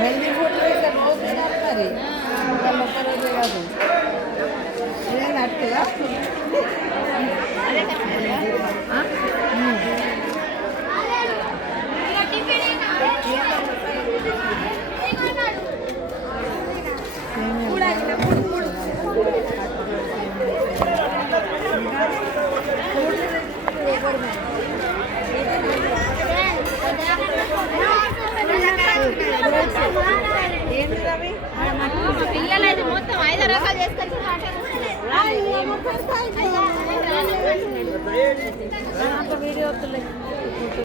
healthy food రోజు తినాలి మరి ఒక్క రోజే కాదు ఇదేంటి అట్టుగా పిల్లలు మొత్తం 5 రకాలు చేసుకొచ్చి వీడియో